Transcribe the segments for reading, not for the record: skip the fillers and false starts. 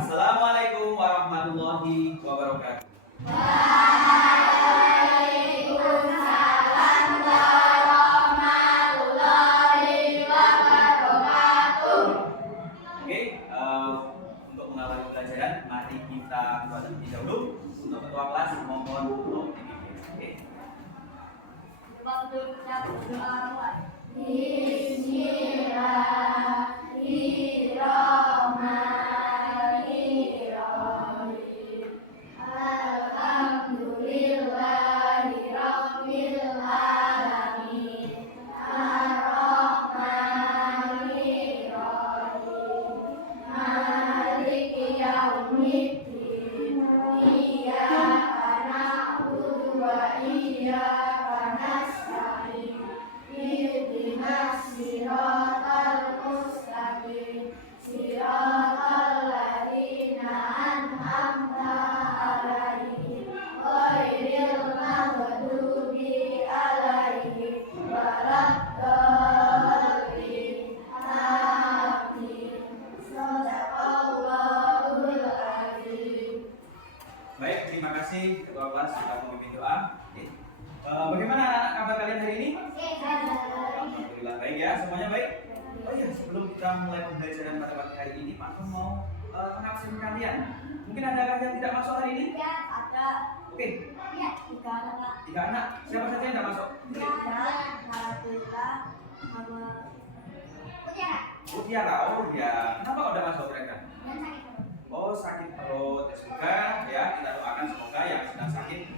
Assalamualaikum warahmatullahi wabarakatuh. Waalaikumsalam warahmatullahi wabarakatuh. Oke, untuk mengawali pelajaran, mari kita buat terlebih dahulu. Untuk ketua kelas mohon untuk dipimpin. Bismillahirrahmanirrahim. Alhamdulillahirabbil alamin. Ar-Rahmanir-Rahim. Maliki yaumiddin. Iyyaka na'budu wa iyyaka nasta'in. Ihdinas siratal mustaqim. Siratal ladzina an'amta 'alaihim ghairil maghdubi 'alaihim waladdallin. Amin. Shadaqallahul adzim. Baik, terima kasih ketua kelas sudah memimpin doa. Oke. Bagaimana anak-anak kabar kalian hari ini? Alhamdulillah baik ya, semuanya baik. Oh iya, sebelum kita mulai pembelajaran pada pagi hari ini, Pak Tom mau mengabsen kalian. Mungkin adakah yang tidak masuk hari ini? Ya, ada. Oke, Ya, tiga anak. 3 anak. Siapa saja yang tidak masuk? Oke. Alhamdulillah. Sama Mutiara. Mutiara, oh ya. Kenapa kau tidak masuk mereka? Dan sakit perut. Oh, sakit perut. Ya, semoga ya kita doakan semoga yang sedang sakit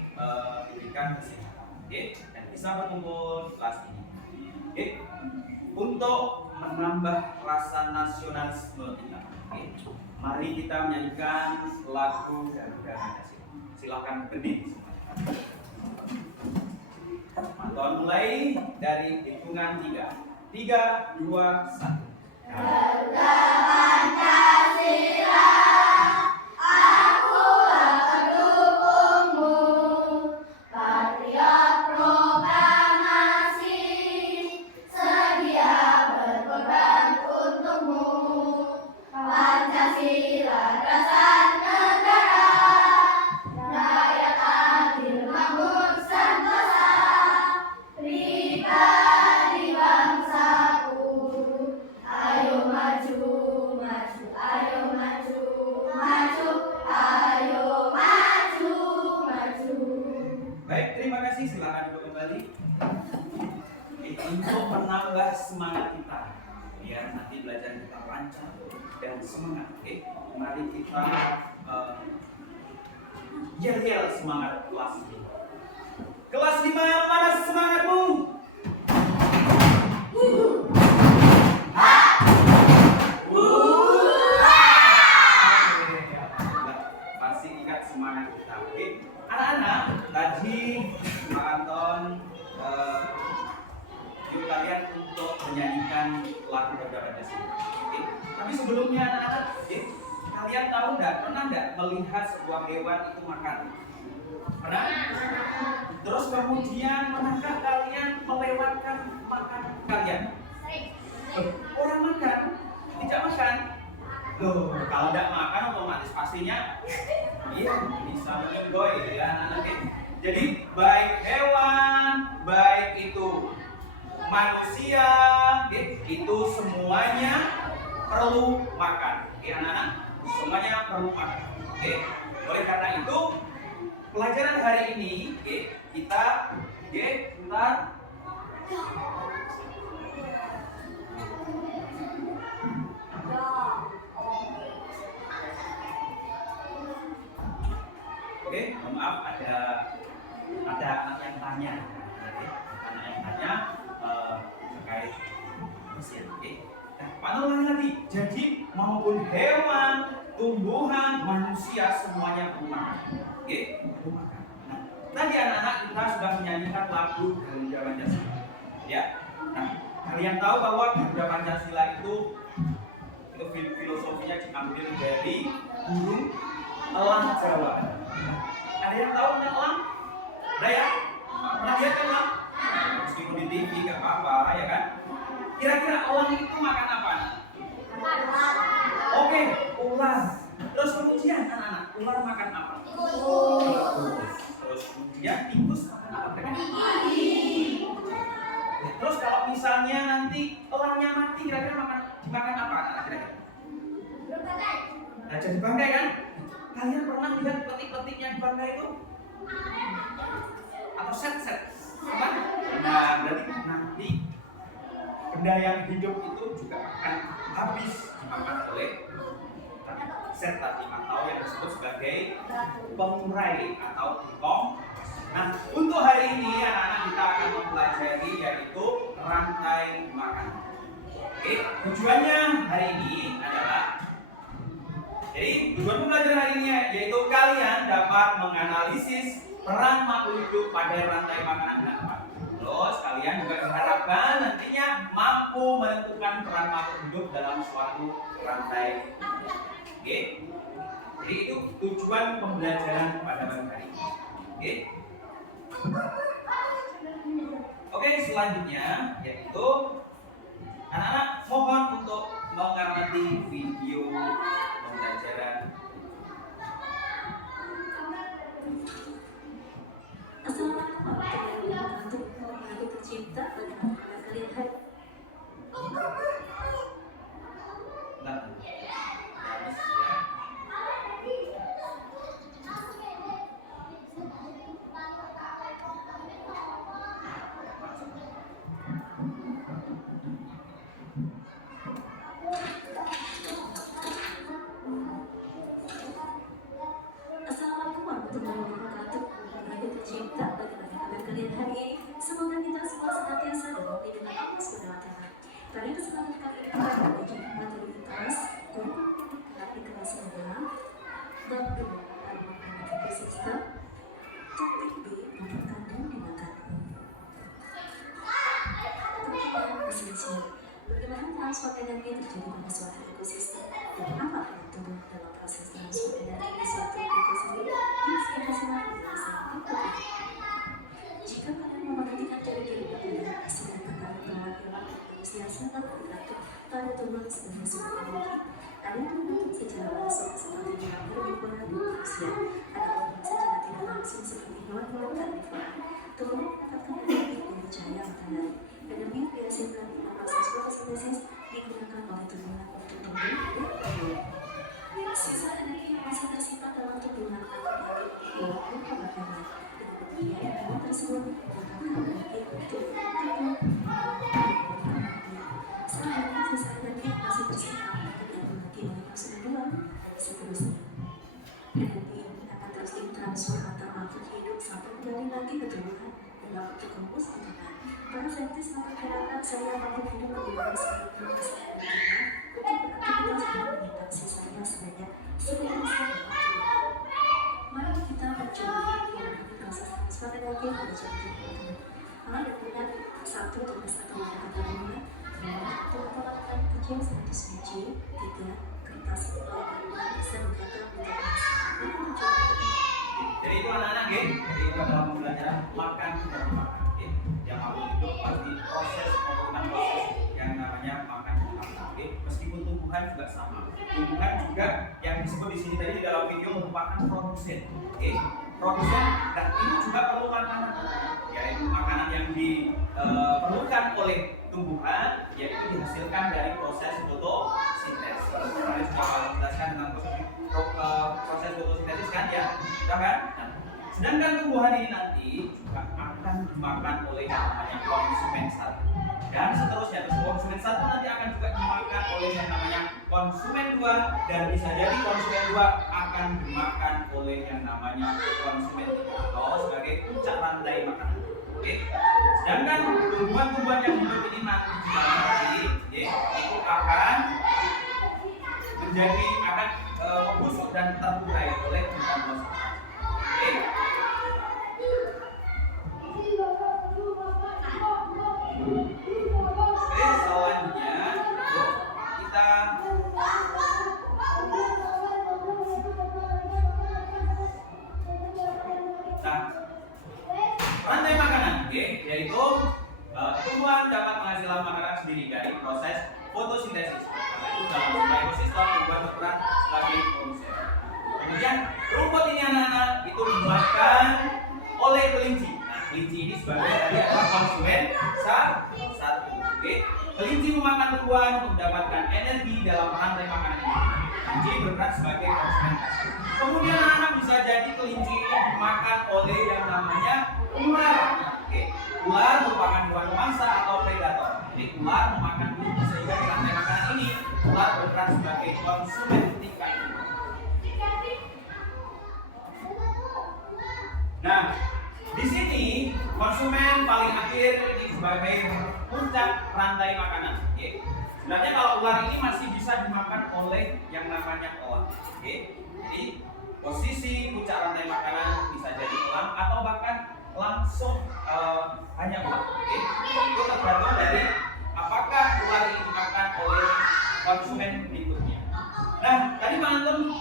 diberikan kesehatan. Oke, dan bisa berkumpul di kelas ini. Oke. Untuk menambah rasa nasionalisme kita, oke, mari kita menyanyikan lagu Garuda Pancasila. Silakan berdiri semuanya. Mantap, mulai dari hitungan 3. 3, 2, 1. Garuda Pancasila, aku akan dukungmu. Patriot proklamasi, sedia berkorban untukmu. Pancasila dasar negara, rakyat adil makmur sentosa. Pribadi bangsaku, ayo maju, maju, ayo maju, maju, ayo maju, maju. Baik, terima kasih. Silakan duduk kembali. Oke, untuk menambah semangat kita, biar nanti belajar kita lancar dan semangat. Oke, mari kita yel-yel semangat kelas 5. Kelas 5, mana semangatmu? Masih ingat semangat kita. Oke, anak-anak, tadi Pak Anton yuk kalian untuk menyanyikan lagu Garuda Pancasila. Oke, tapi sebelumnya anak-anak, oke, kalian tahu pernah nggak melihat sebuah hewan itu makan? Pernah? Terus kemudian pernahkah kalian melewatkan makanan kalian? Orang makan, tidak makan. Loh, kalau tidak makan otomatis pastinya iya bisa menenggoi ya anak-anak. Jadi baik hewan, baik itu manusia, itu semuanya perlu makan. Oke anak-anak, semuanya perlu makan. Oke, oleh karena itu pelajaran hari ini kita bentar. Oke, mohon maaf ada anak yang tanya. Oke, anak yang tanya terkait mesin. Oke. Nah, pantulan lagi. Jadi maupun hewan, tumbuhan, manusia semuanya perlu makan. Oke, perlu makan. Nah, tadi anak-anak kita sudah menyanyikan lagu Garuda Pancasila. Ya. Nah, kalian tahu bahwa Garuda Pancasila itu filosofinya diambil dari burung elang Jawa. Ada yang tahu tentang elang? Ada ya? Pernah lihat kan elang? Meskipun di TV nggak apa-apa ya kan? Kira-kira elang itu makan apa? Oke, ular. Terus ular makan apa? Tikus. Terus kemudian tikus makan apa? Terus kalau misalnya nanti elangnya mati, kira-kira makan apa? Kira-kira? Nah, jadi bangkai kan? Kalian pernah lihat petik-petik yang bangkai itu? Atau set-set? Apa? Nah, berarti nanti benda yang hidup itu juga akan habis dimakan oleh set tadi atau yang disebut sebagai pengurai atau bengkong. Nah, untuk hari ini anak-anak kita akan mempelajari yaitu rantai makanan. Oke, tujuannya hari ini adalah tujuan pembelajaran hari ini yaitu kalian dapat menganalisis peran makhluk hidup pada rantai makanan dan apa. Terus kalian juga diharapkan nantinya mampu menentukan peran makhluk hidup dalam suatu rantai. Oke, jadi itu tujuan pembelajaran pada pagi hari ini. Oke, selanjutnya yaitu anak-anak mohon untuk mengamati video pembelajaran. Assalamualaikum warahmatullahi wabarakatuh. Aku tercinta bagaimana kalian hai. Assalamualaikum warahmatullahi wabarakatuh. Aku tercinta bagaimana kalian hari ini. Semoga kita semua senantiasa dalam lindungan Allah Subhanahu wa Ta'ala. Pada kesempatan kali ini kita akan belajar materi kelas di kelas 9 bab 2 makanan ekosistem. Topik B makanan dan dimakan. Pertanyaan esensial. Bagaimana transfer energi terjadi pada suatu ekosistem dan apa yang tumbuh dalam proses transfer energi suatu ekosistem? Inspirasinya jika kalian memperhatikan ciri kehidupan dan hasil kekayaan hewan manusia sangat bergantung pada tubuh sebagai sumber energi. Ada yang terbentuk secara langsung seperti hewan berbunga dan manusia. Ada yang secara tidak langsung seperti hewan-hewan karnivora. Tubuh mendapatkan energi dari cahaya matahari. Energi yang dihasilkan dalam proses fotosintesis digunakan oleh tumbuhan untuk tumbuh dan berkembang. Sisa energi yang masih tersimpan dalam tumbuhan matahari maupun hewan-hewan. Kemudian hewan tersebut mendapatkan energi untuk tumbuh. Selanjutnya sisa energi yang masih tersimpan akan diambil oleh konsumen luar. Seterusnya, energi ini akan terus ditransfer antar makhluk hidup sampai kembali lagi ke tumbuhan dalam bentuk kompos atau para saintis memperkirakan sel makhluk hidup menggunakan sebagai proses energi untuk beraktivitas dan menyimpan sisanya sebanyak 10% waktu. Mari kita mencoba melakukan proses transfer energi pada suatu makanan. Alat dengan satu tugas atau makanan bunga, untuk melakukan kecil 100 biji, 3 kertas bunga bisa menggantung vitamin. Aku mencoba. Jadi itu anak-anak ya, jadi itu adalah pembelajaran makan dan makan. Yang makhluk hidup pasti proses melakukan proses yang namanya makan dan makan. Meskipun tumbuhan juga sama. Tumbuhan juga yang disebut di sini tadi di dalam video merupakan produsen. Produsen dan ini juga perlu makanan, yaitu makanan yang diperlukan oleh tumbuhan, yaitu dihasilkan dari proses fotosintesis. Tadi sudah menjelaskan tentang proses fotosintesis kan ya, sudah kan? Nah, sedangkan tumbuhan ini nanti juga akan dimakan oleh yang namanya konsumen satu. Dan seterusnya, konsumen satu nanti akan juga dimakan oleh yang namanya konsumen dua, dan bisa jadi konsumen dua akan dimakan oleh yang namanya konsumen tiga atau sebagai puncak rantai makanan. Oke. Sedangkan tumbuhan-tumbuhan yang hidup ini nanti itu akan menjadi membusuk dan terurai oleh tumbuhan tersebut. Oke. Oke, selanjutnya kita rantai makanan, yaitu tumbuhan dapat menghasilkan makanan sendiri dari proses fotosintesis. Karena itu dalam sebuah ekosistem tumbuhan berperan sebagai produsen. Kemudian dimakan oleh kelinci. Nah, kelinci ini sebagai tadi adalah konsumen satu. Oke. Kelinci memakan tuan untuk mendapatkan energi dalam rantai makanan ini. Kelinci berperan sebagai konsumen satu. Kemudian anak bisa jadi kelinci ini dimakan oleh yang namanya ular. Oke. Ular merupakan hewan pemangsa atau predator. Jadi ular memakan kelinci sehingga di rantai makanan ini ular berperan sebagai konsumen ketika itu. Nah, di sini konsumen paling akhir ini sebagai puncak rantai makanan. Oke. Sebenarnya kalau ular ini masih bisa dimakan oleh yang namanya elang. Oke. Jadi posisi puncak rantai makanan bisa jadi elang atau bahkan langsung hanya ular. Oke. Itu tergantung dari apakah ular ini dimakan oleh konsumen berikutnya. Nah, tadi Pak Anton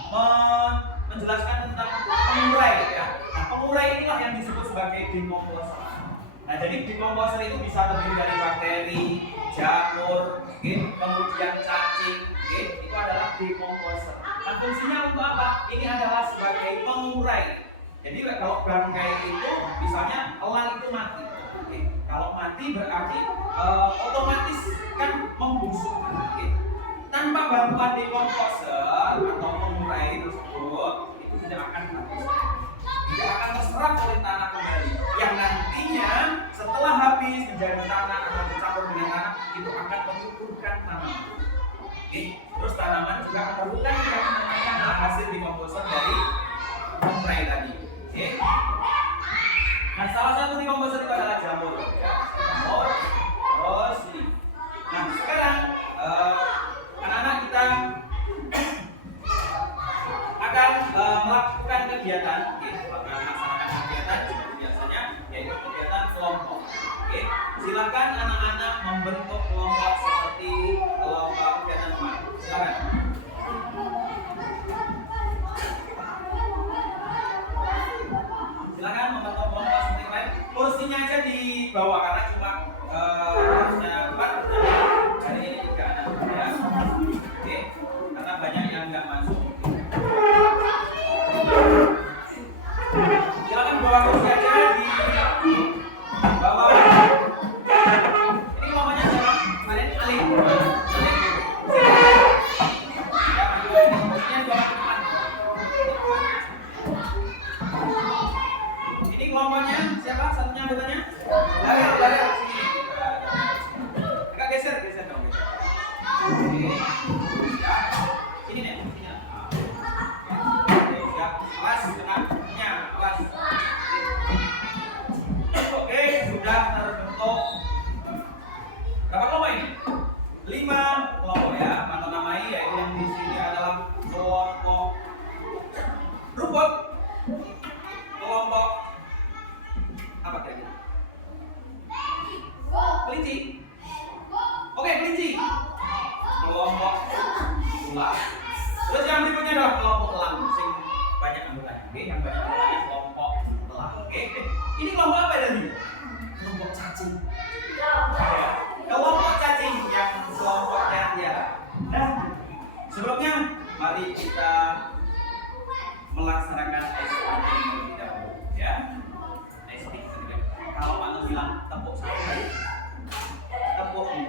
menjelaskan tentang pengurai ya. Nah, pengurai inilah yang disebut sebagai decomposer. Nah, jadi decomposer itu bisa terdiri dari bakteri, jamur, kemudian cacing, itu adalah decomposer. Nah, fungsinya untuk apa? Ini adalah sebagai pengurai. Jadi kalau bangkai itu, misalnya elang itu mati. Kalau mati berarti otomatis kan membusuk. Tanpa bantuan decomposer atau pengurai tersebut, itu tidak akan habis. Tidak akan terserap oleh tanah kembali. Yang nantinya setelah habis menjadi tanah atau bercampur dengan tanah, itu akan menyuburkan tanaman. Terus tanaman juga memerlukan yang namanya hasil decomposer dari pengurai tadi. Nah, salah satu decomposer itu adalah jamur. Jamur, terus ini. Nah, sekarang anak-anak kita akan melakukan kegiatan, melaksanakan kegiatan seperti biasanya, yaitu kegiatan kelompok. Silakan anak-anak membentuk kelompok seperti kelompok kegiatan kemarin. Silakan. Silakan membentuk kelompok seperti kemarin. Kursinya aja di bawah karena cuma harusnya 4. Hari ini 3 anak ya. Oke, karena banyak yang nggak masuk. Silakan bawa kursi aja di bawah. Ini kelompoknya siapa? Kalian Ali. Ya, kursinya di bawah teman. Ini kelompoknya siapa? Satunya anggotanya? Lari sini. Agak geser dong. Oke. Ya. Sini nih. Ya, awas tengahnya, awas. Oke, sudah terbentuk berapa kelompok ini? 5 kelompok ya. Mata namai yaitu yang di sini adalah kelompok rumput, kelompok apa kira-kira? Kelinci. Oke, kelinci. Kelompok ular. Terus yang berikutnya adalah kelompok elang. Sing banyak anggotanya. Oke, yang banyak anggotanya kelompok elang. Oke. Ini kelompok apa tadi? Kelompok cacing. Ya. Kelompok cacing yang kelompoknya ya. Nah, sebelumnya mari kita melaksanakan SPT terlebih dahulu ya. SPT terlebih dahulu. Kalau Pak Nur bilang tepuk 1, tepuk 2,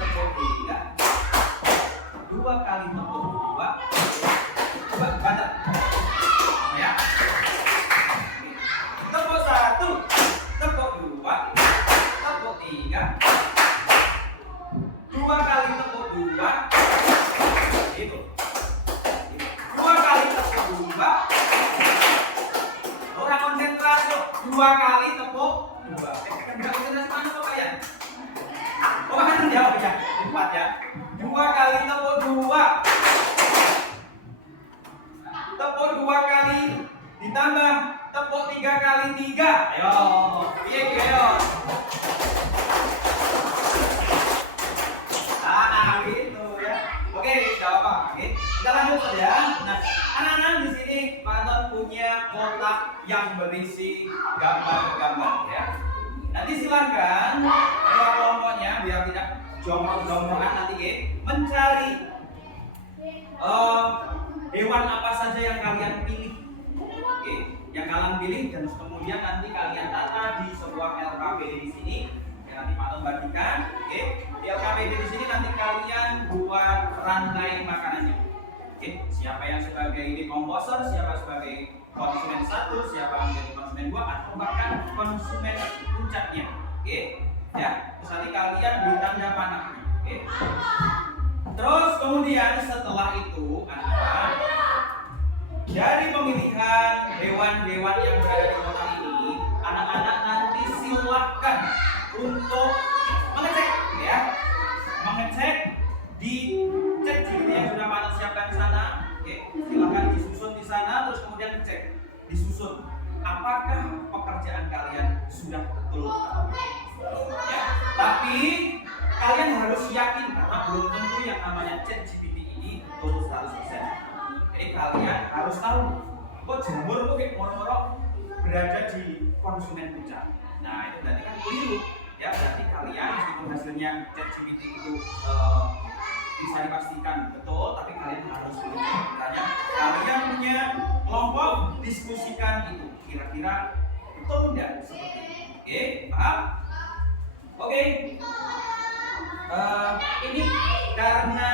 tepuk 3, 2 kali tepuk 2 banter ya. Tepuk 1, tepuk 2, tepuk 3, 2 kali tepuk 2 itu 2 kali tepuk 2. Orang konsentrasi 2 kali tepuk 2. Enggak konsentrasi mana kok kalian? Oh kan jawab ya, 4 ya. 2 kali tepuk 2. Tepuk 2 kali ditambah tepuk 3 kali 3. Ayo, piye ayo. Nah, gitu ya. Oke, enggak apa-apa. Oke. Kita lanjut saja. Nah, anak-anak di sini Pak Anton punya kotak yang berisi gambar-gambar ya. Nanti silakan kelompoknya biar tidak jongkok-jongkokan nanti mencari hewan apa saja yang kalian pilih. Oke. yang kalian pilih dan kemudian nanti kalian tata di sebuah LKPD di sini. Ya, nanti Pak Ton bagikan. Oke. Di LKPD di sini nanti kalian buat rantai makanannya. Oke. Siapa yang sebagai dekomposer, siapa sebagai konsumen 1, siapa yang menjadi konsumen 2, atau bahkan konsumen puncaknya. Oke. Ya. Terus nanti kalian beri tanda panahnya. Oke. Terus kemudian setelah itu anak-anak, dari pemilihan hewan-hewan yang berada di kota ini, anak-anak nanti silahkan untuk mengecek, ya, mengecek di ChatGPT yang sudah Pak Ton siapkan di sana. Oke, silahkan disusun di sana, terus kemudian cek, disusun apakah pekerjaan kalian sudah betul atau tidak. Ya, tapi kalian harus yakin karena belum tentu yang namanya ChatGPT ini betul 100%. Jadi kalian harus tahu kok jamur kok kayak moro-moro berada di konsumen puncak. Nah, itu berarti kan keliru. Ya, berarti kalian meskipun hasilnya ChatGPT itu bisa dipastikan betul, tapi kalian harus melihat. Misalnya kalian punya kelompok diskusikan itu kira-kira betul tidak seperti itu. Oke, paham? Oke. Ini karena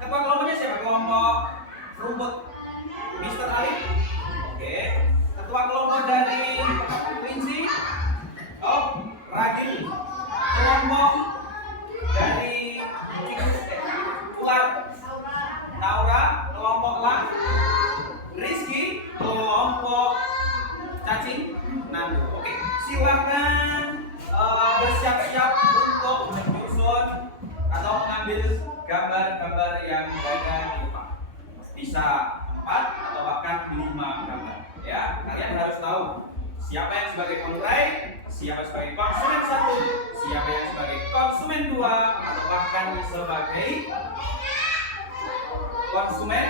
ketua kelompoknya siapa? Kelompok rumput Mr. Ali. Oke. Ketua kelompok dari kelinci. Oh, Ragil. Kelompok dari ular. Naura. Kelompok lang. Rizky. Kelompok cacing. Nando. Oke. Silakan bersiap-siap untuk menyusun atau mengambil gambar-gambar yang ada di depan. Bisa 4 atau bahkan 5 gambar. Ya, kalian harus tahu siapa yang sebagai pengurai, siapa sebagai konsumen 1, siapa yang sebagai konsumen 2, atau bahkan sebagai konsumen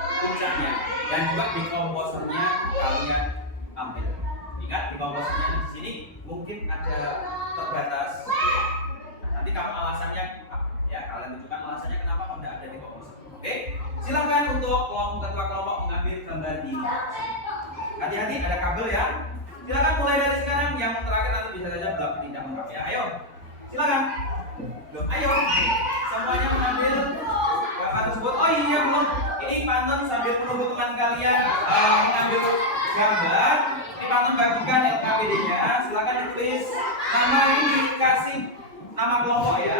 puncaknya. Dan juga dekomposernya kalian ambil. Ingat, dekomposernya di sini mungkin ada terbatas. Nah, nanti kamu alasannya apa? Ya, kalian tunjukkan alasannya kenapa kamu tidak ada dekomposer. Oke, silakan untuk ketua kelompok mengambil gambar di sini. Hati-hati, ada kabel ya. Silakan mulai dari sekarang. Yang terakhir nanti bisa saja belum tidak lengkap ya. Ayo, silakan. Belum, ayo. Semuanya mengambil gambar tersebut. Oh iya belum. Ini Pak Ton sambil menunggu teman kalian mengambil gambar. Ini Pak Ton bagikan LKPD-nya. Silakan ditulis nama ini, dikasih nama kelompok ya.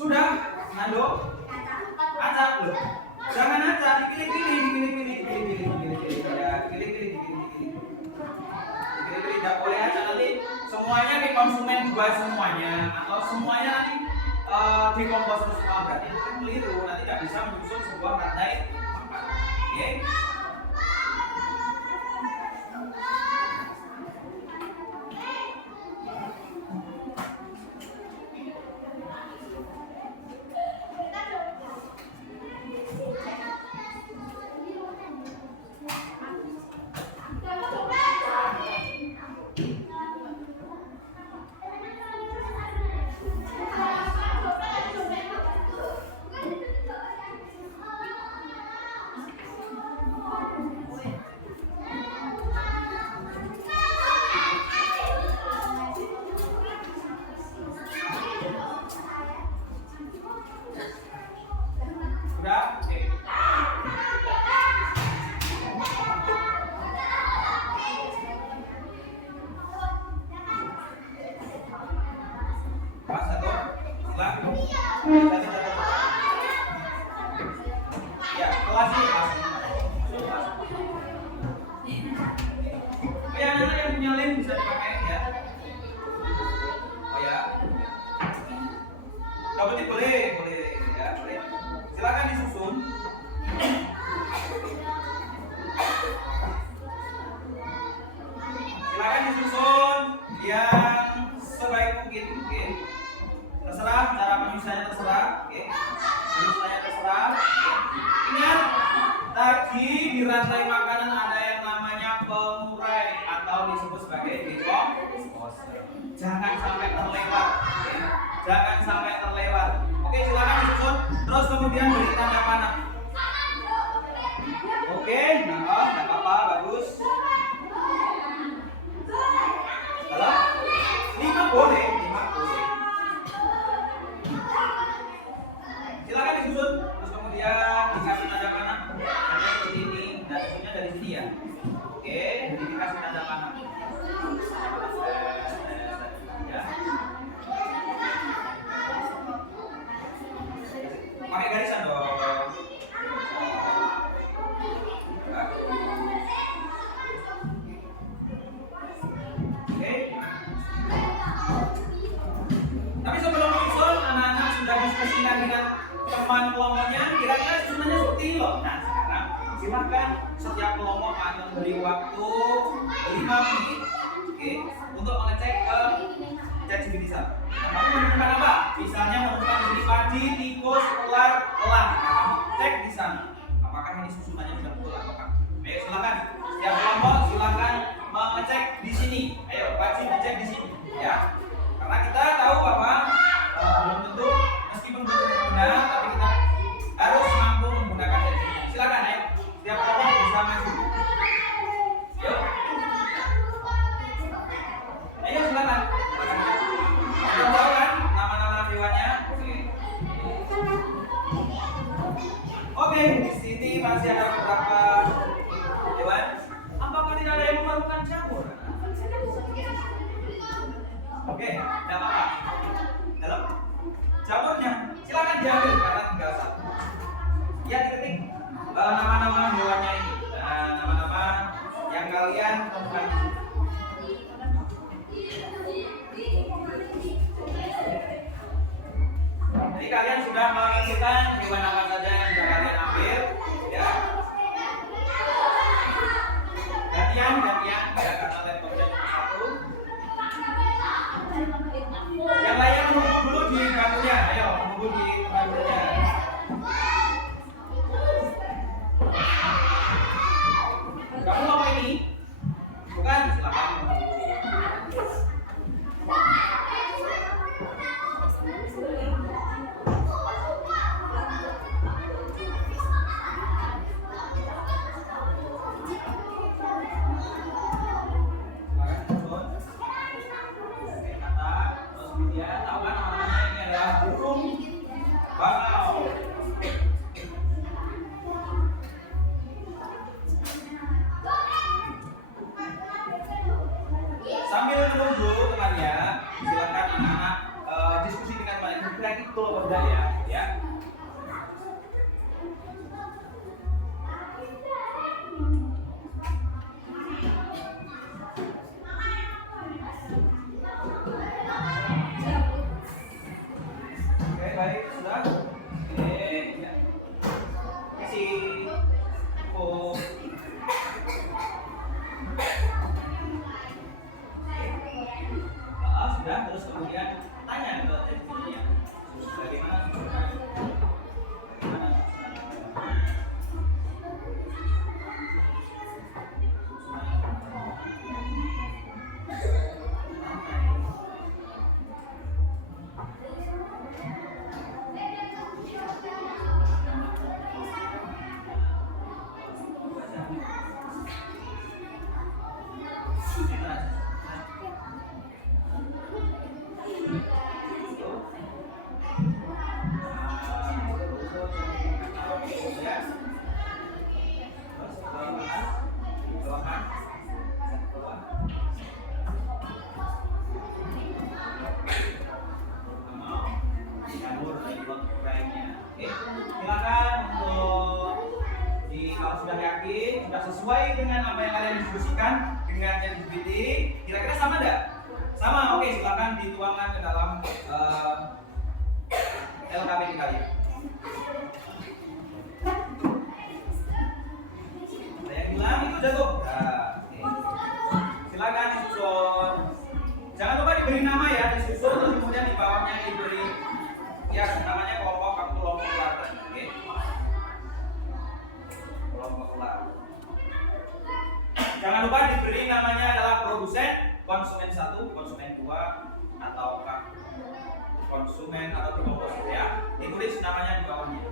Sudah, Nando? Acak loh. Jangan acak, dipilih-pilih ya, dipilih-pilih. Tidak boleh acak nanti semuanya di konsumen 2 semuanya atau semuanya nanti dekomposer semua, berarti itu kan keliru, nanti tidak bisa menyusun sebuah rantai makan. Oke? Sudah? Oke. Pas satu, silakan. Ya, kelas ini kelas. Ya, anak yang punya lem bisa dipakai ya. Oh ya. Double tip boleh ya, boleh. Silakan disusun. Silakan disusun yang sebaik mungkin, oke. Terserah cara penyusunannya terserah, oke. Penyusunannya terserah. Oke. Ingat, tadi di rantai makanan ada yang namanya pengurai atau disebut sebagai dekomposer. Jangan sampai terlewat, oke. Jangan sampai terlewat. Oke, kemudian beri tanda panah. Oke, nah, nggak apa-apa, bagus. Halo? 5 boleh, 5 boleh. Silakan disusun, terus kemudian dikasih tanda panah. Seperti ini, dan susunnya dari sini ya. Oke, jadi dikasih tanda panah. Ya. Pakai garisan dong. Oke. Tapi sebelum menyusun, anak-anak sudah diskusikan dengan teman kelompoknya, kira-kira susunannya seperti ini loh. Nah, sekarang silakan setiap kelompok akan memberi waktu 5 menit, oke, untuk mengecek ke ChatGPT 1. Kamu menemukan apa? Misalnya menemukan di sini padi, tikus, ular, elang. Nah, kamu cek di sana. Apakah ini susunannya sudah betul atau enggak? Ayo silakan. Setiap kelompok silakan mengecek di sini. Ayo, padi dicek di sini, ya. Karena kita tahu bahwa belum tentu meskipun belum tentu benar, tapi kita harus mampu menggunakan ChatGPT. Silakan, ayo. Setiap kelompok bisa maju. Yuk. Ayo silakan. Sudah tahu kan nama-nama hewannya? Oke, di sini masih ada beberapa hewan. Apakah tidak ada yang memerlukan jamur? Oke, tidak apa-apa. Dalam jamurnya, silakan diambil karena tinggal 1. Ya, diketik nama-nama hewannya ini. Nama-nama yang kalian temukan di sini. Jadi kalian sudah menentukan hewan apa saja yang sudah kalian ambil, ya. Gantian, ya, karena laptopnya cuma 1. Yang lain menunggu dulu di bangkunya, ayo menunggu di tempat belajar. Kamu mau ini? Bukan, silakan menunggu. Sambil menunggu temannya, silakan anak-anak diskusi dengan temannya. Kira-kira itu loh benda ya. Oke, baik, sudah. Oke, ya. Kasih. Oh. Sudah, terus kemudian tanya ke ChatGPT-nya bagaimana susunannya. Sudah sesuai dengan apa yang kalian diskusikan dengan ChatGPT, kira-kira sama enggak? Sama, oke, silakan dituangkan ke dalam LKPD kalian. Ada yang bilang itu jago. Nah, silakan disusun. Jangan lupa diberi nama ya, disusun terus kemudian di bawahnya diberi ya namanya kelompok ular. Oke. Kelompok ular. Jangan lupa diberi namanya adalah produsen, konsumen 1, konsumen 2, atau konsumen atau kelompok ya. Ditulis namanya di bawahnya.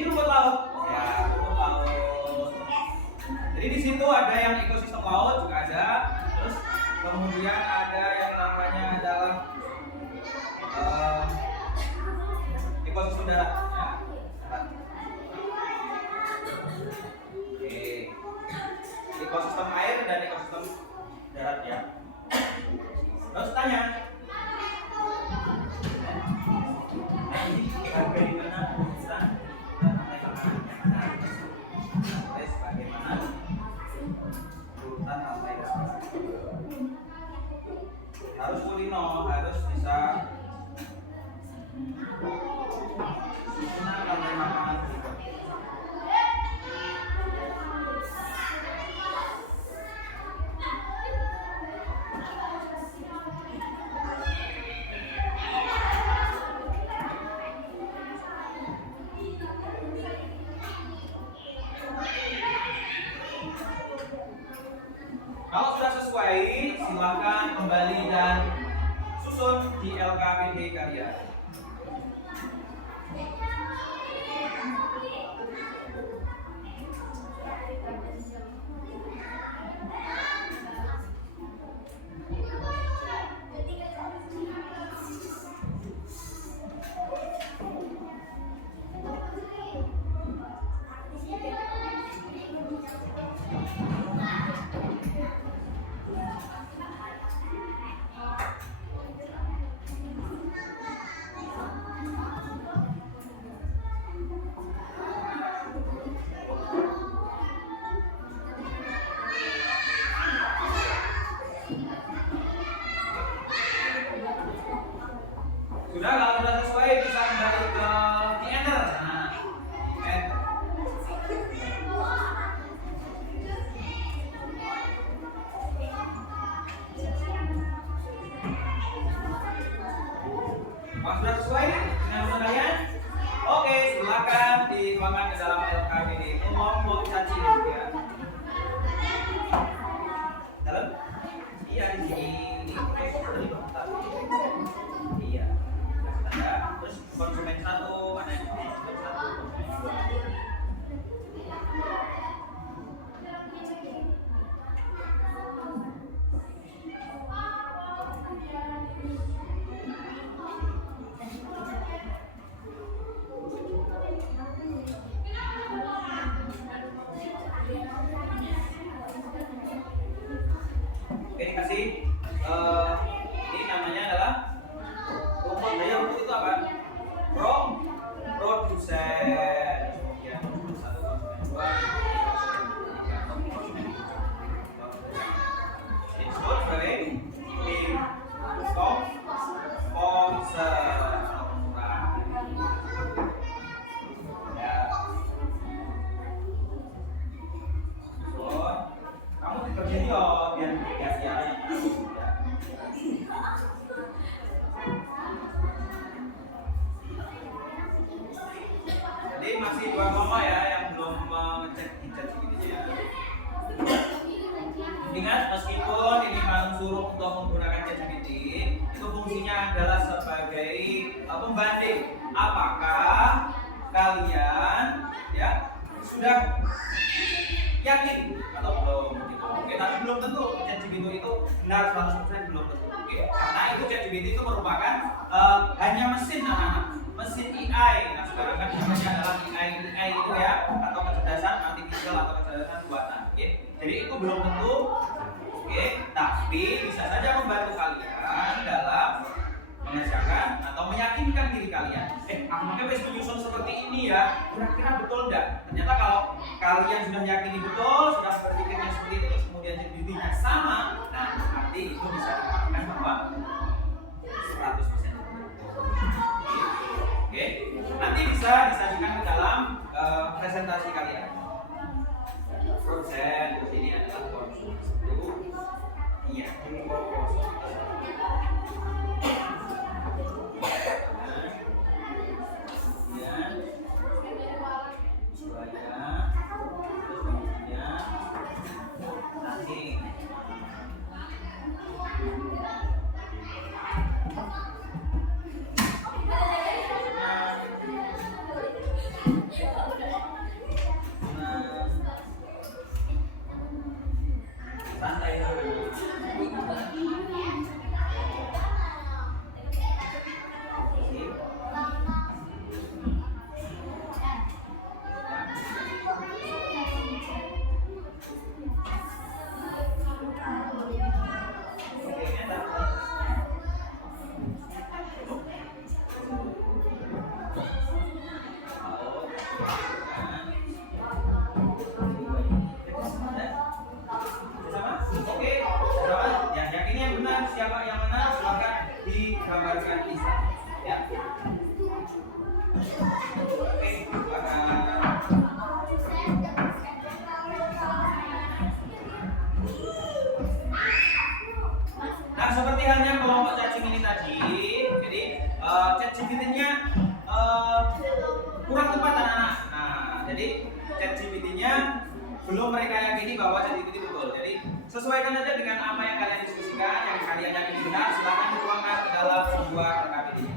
Ini rumput laut. Ya, rumput laut. Jadi di situ ada yang ekosistem laut juga ada. Terus kemudian ada yang namanya adalah ekosistem darat. Ya, darat. Oke. Ekosistem air dan ekosistem darat ya. Terus tanya. Ini bagaimana urusan lantai tanah yang mana? Terus bagaimana urutan lantai tanah? Harus kulino, harus bisa susunan lantai makanan berikut. Kalau sudah sesuai, silakan kembali dan susun di LKPD kalian. Sudah, kalau sudah sesuai bisa kembali ke di enter. Nah, enter. Kalau sudah sesuai dengan kalian, oke, silakan dituangkan ke dalam LKPD. Mau caci ya. Dalam? Iya di sini. Iya. Ada terus konsumen satu, ada yang konsumen satu, konsumen dua. Oke, dikasih ini namanya adalah rumput. Daya rumput itu apa? Produsen. Ya, konsumen satu, konsumen dua, konsumen tiga, konsumen disebut sebagai tim sponsor. Ya. Kamu berdiri ya, biar siaranya. Jadi masih dua mama ya yang belum ngecek gitu ya. Ingat, meskipun ini Manung suruh untuk menggunakan ChatGPT, itu fungsinya adalah sebagai pembanding apakah kalian ya sudah yakin atau belum gitu. Oke, tapi belum tentu ChatGPT itu benar 100% belum tentu. Oke, karena itu ChatGPT itu merupakan hanya mesin anak-anak, mesin AI. Nah, sekarang kan namanya adalah AI itu ya, atau kecerdasan artificial atau kecerdasan buatan. Oke, jadi itu belum tentu. Oke, tapi bisa saja membantu kalian dalam mengerjakan atau meyakinkan diri kalian. Aku pakai base penyusun seperti ini ya, kira-kira betul enggak? Ternyata kalau kalian sudah yakini betul, sudah berpikirnya seperti itu, kemudian jadinya sama, nah arti itu bisa dikatakan bahwa 100%. Oke, nanti bisa disajikan ke dalam presentasi kalian. Proses ini adalah konsumsi itu, iya, Sama? Oke, sama. Ya, yang ini yang benar. Siapa yang mana? Silakan digambarkan bisa. Ya. Oke, silakan. Nah, seperti halnya kelompok cacing ini tadi, jadi ChatGPT-nya kurang tepat anak-anak. Nah, jadi ChatGPT-nya belum mereka yakini bahwa ChatGPT betul. Jadi sesuaikan saja dengan apa yang kalian diskusikan, yang kalian yakini benar. Silakan dituangkan ke dalam sebuah KBD-nya.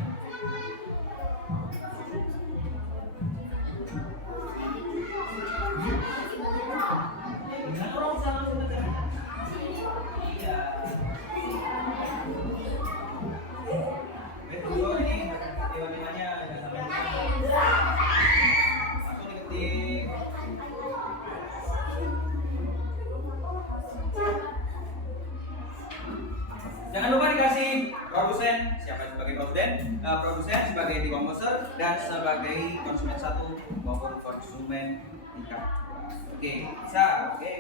Dengan orang salah sudah. Iya. Betul ini dewan-dewannya ada sampai langsung diketik. Jangan lupa dikasih produsen, siapa sebagai produsen sebagai dekomposer dan sebagai konsumen 1 maupun konsumen tingkat 2. Oke, bisa, oke.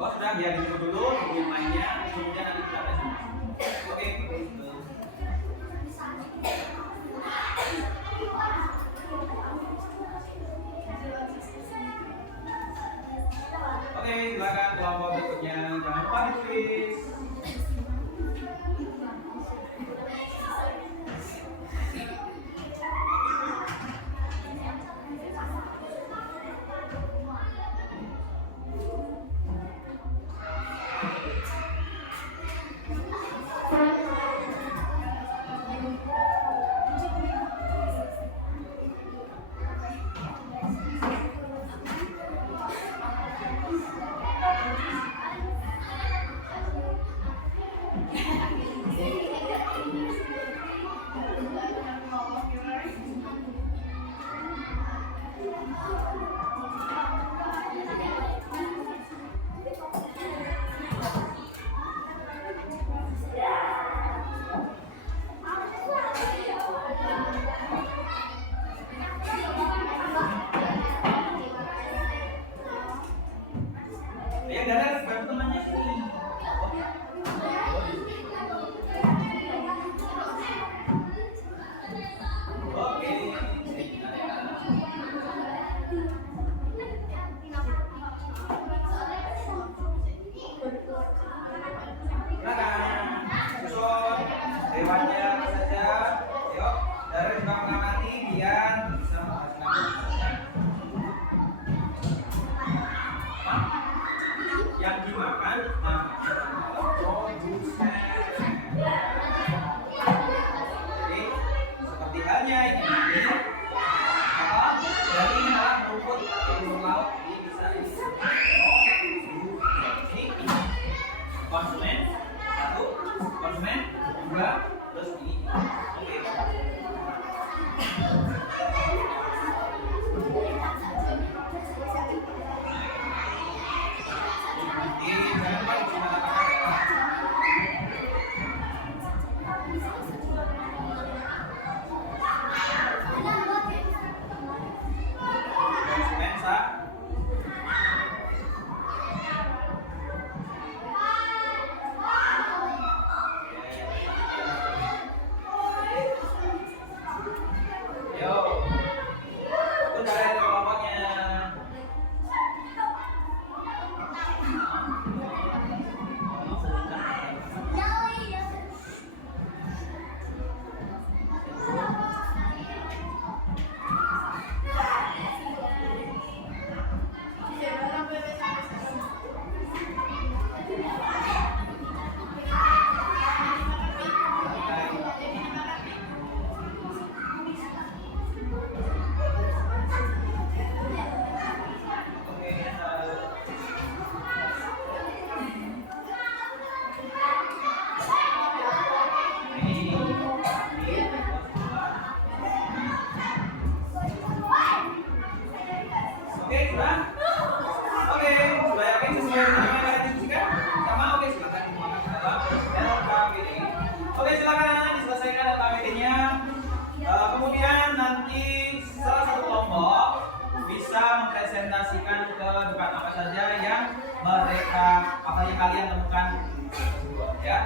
Oh sudah, biar dulu yang lainnya, kemudian nanti kita presentasi. Oke. Oke, silakan kelompok berikutnya. Jangan lupa ditulis. Ya, Dara, bantu temannya sini. Oke, silakan. Susun dewannya saja. Yuk, Dara juga mengamati biar bisa menghasilkan yang dimakan namanya produsen. Jadi seperti halnya ini apa dari ini adalah rumput yang laut ini bisa ini konsumen 1, konsumen 2, terus ini. Oke. temukan ya.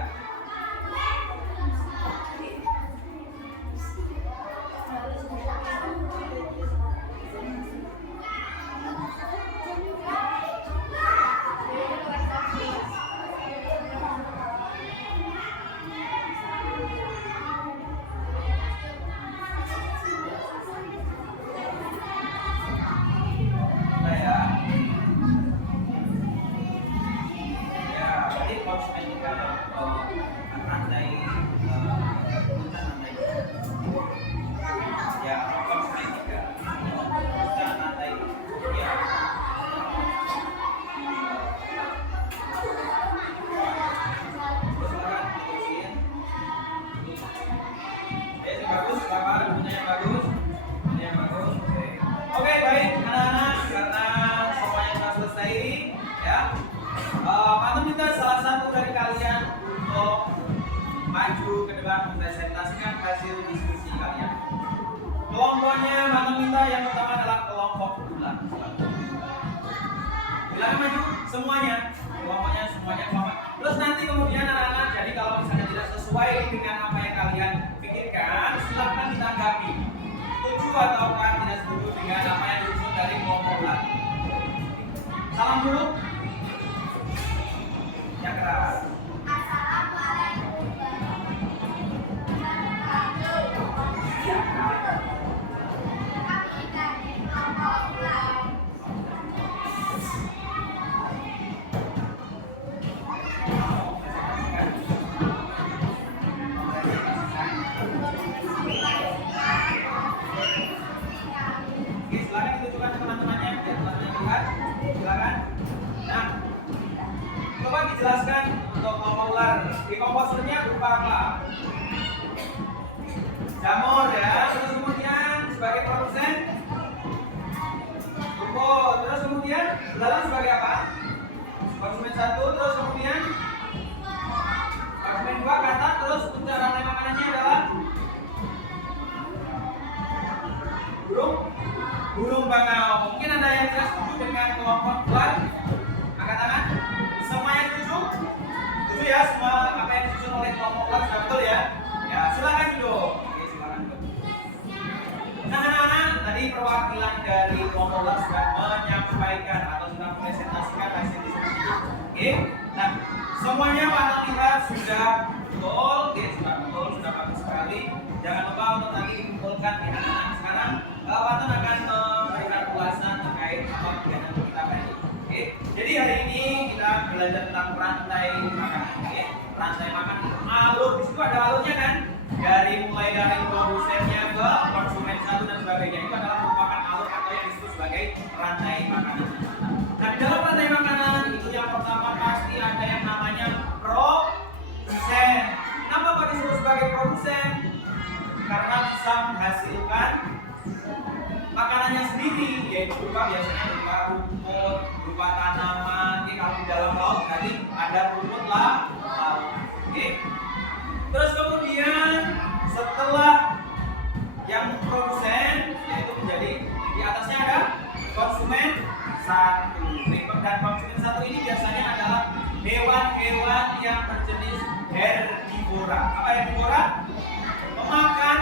Maju ke depan mempresentasikan hasil diskusi kalian. Kelompoknya mana minta yang pertama adalah kelompok bulan. Silakan maju semuanya. Kelompoknya semuanya kelompok. Terus nanti kemudian anak-anak, jadi kalau misalnya tidak sesuai dengan apa yang kalian pikirkan, silakan ditanggapi. Setuju ataukah tidak setuju dengan apa yang disusun dari kelompok bulan. Salam dulu. Yang keras. Dijelaskan untuk kelompok ular. Di komposernya berupa apa? Jamur ya. Terus kemudian sebagai produsen rumput. Terus kemudian belalang sebagai apa? Konsumen 1. Terus kemudian konsumen 2 kata. Terus untuk rantai makanannya adalah burung bangau. Mungkin ada yang tidak setuju dengan kelompok ular? Angkat tangan. Semuanya setuju? Setuju ya, semua apa yang disusun oleh kelompok ular sudah betul ya? Ya, silakan duduk. Oke, silakan duduk. Nah, anak-anak, tadi perwakilan dari kelompok ular sudah menyampaikan atau sudah mempresentasikan hasil diskusi. Oke, nah semuanya Pak lihat sudah betul, sudah betul, sudah bagus sekali. Jangan lupa untuk nanti dikumpulkan ya anak-anak. Sekarang Pak akan memberikan ulasan terkait apa kegiatan kita hari ini. Oke, jadi hari ini kita belajar tentang rantai makanan. Oke, rantai makanan alur, di situ ada alurnya kan? Mulai dari produsennya ke konsumen 1 dan sebagainya. Itu adalah merupakan alur atau yang disebut sebagai rantai makanan. Nah, di dalam rantai makanan itu yang pertama pasti ada yang namanya produsen. Kenapa Pak disebut sebagai produsen? Karena bisa menghasilkan makanannya sendiri, yaitu berupa biasanya berupa rumput, berupa tanaman. Jadi kalau di dalam laut tadi ada rumput laut. Oke. Terus kemudian setelah yang produsen, yaitu menjadi di atasnya ada konsumen 1. Dan konsumen 1 ini biasanya adalah hewan-hewan yang berjenis herbivora. Apa herbivora? Memakan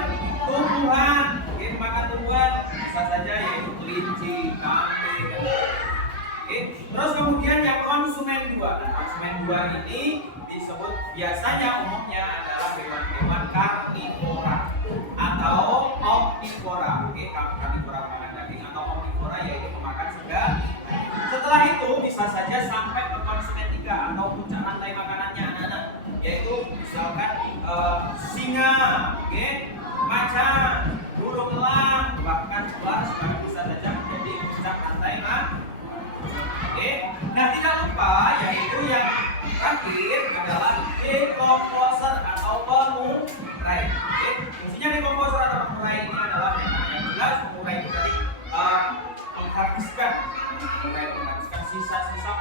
tumbuhan. Oke, memakan tumbuhan bisa saja yaitu kelinci, kambing. Oke. Terus kemudian yang konsumen 2. Konsumen 2 ini disebut biasanya umumnya adalah hewan-hewan karnivora atau omnivora. Oke, karnivora makan daging atau omnivora yaitu memakan segala. Setelah itu bisa saja sampai ke konsumen 3 atau puncak rantai makanannya anak-anak, yaitu misalkan singa, oke, macan, burung elang, bahkan ular juga bisa saja menjadi puncak rantai makanan. Oke, nah tidak lupa yaitu yang terakhir adalah decomposer atau pengurai. Oke, fungsinya decomposer atau pengurai ini adalah yang jelas pengurai itu tadi menghabiskan sisa-sisa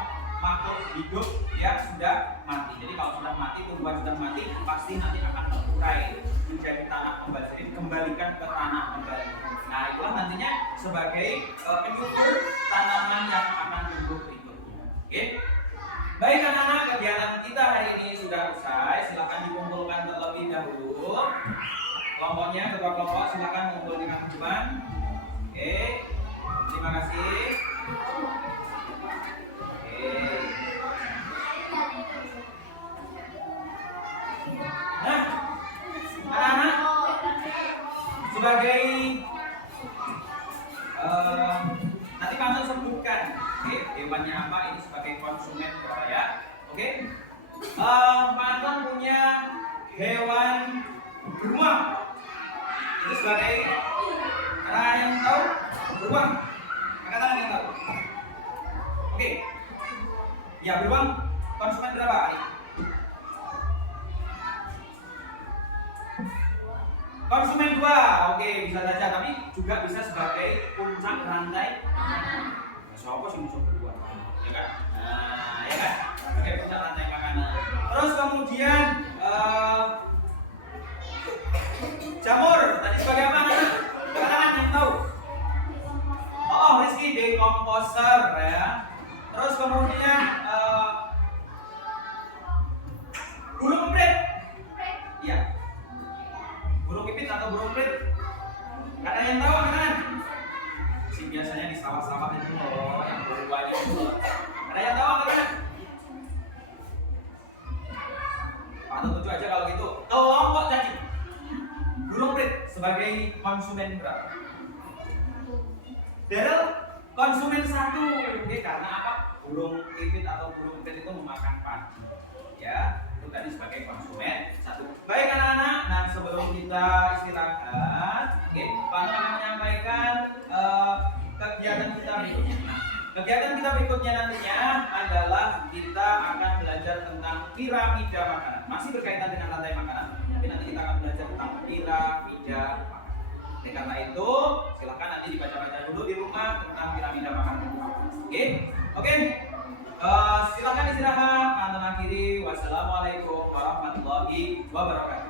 makhluk hidup yang sudah mati. Jadi kalau sudah mati, tumbuhan sudah mati, pasti nanti akan terurai menjadi tanah kembali. Jadi dikembalikan ke tanah kembali. Nah, itulah nantinya sebagai penyubur tanaman yang akan tumbuh berikutnya. Oke. Baik anak-anak, kegiatan silakan dikumpulkan terlebih dahulu. Kelompoknya, ketua kelompok silakan mengumpul dengan teman. Oke, terima kasih. Oke. Nah, anak-anak, sebagai nanti Pak sebutkan, oke, hewannya apa ini sebagai konsumen berapa ya? Oke, Pak Anton punya hewan beruang. Itu sebagai anak yang tahu beruang. Angkat tangan yang tahu. Oke, ya beruang konsumen berapa? Konsumen 2, oke bisa saja, tapi juga bisa sebagai puncak rantai makanan. Siapa sih musuh kedua? Ya kan? Nah, ya kan? Sebagai puncak rantai makanan. Terus kemudian jamur, tadi sebagai apa namanya? Katakan yang tahu. Oh, Rizky decomposer ya. Terus kemudian burung emprit. Iya. Burung pipit atau burung emprit? Ada yang tahu kan? Si biasanya di sawah-sawah itu loh, yang berubahnya itu loh. Ada yang tahu kan? Patut tujuh aja kalau gitu. Kelompok cacing. Burung emprit sebagai konsumen berapa? Daryl konsumen 1. Oke, karena apa? Burung pipit atau burung emprit itu memakan padi. Ya, itu tadi sebagai konsumen 1. Baik anak-anak, nah sebelum kita istirahat, oke, Pak Anton akan menyampaikan kegiatan kita berikutnya. Nah, kegiatan kita berikutnya nantinya adalah kita akan belajar tentang piramida makanan. Masih berkaitan dengan rantai makanan, tapi nanti kita akan belajar tentang piramida makanan. Oleh karena itu, silahkan nanti dibaca-baca dulu di rumah tentang piramida makanan. Oke, oke. Silakan istirahat. Anton akhiri. Wassalamualaikum warahmatullahi wabarakatuh.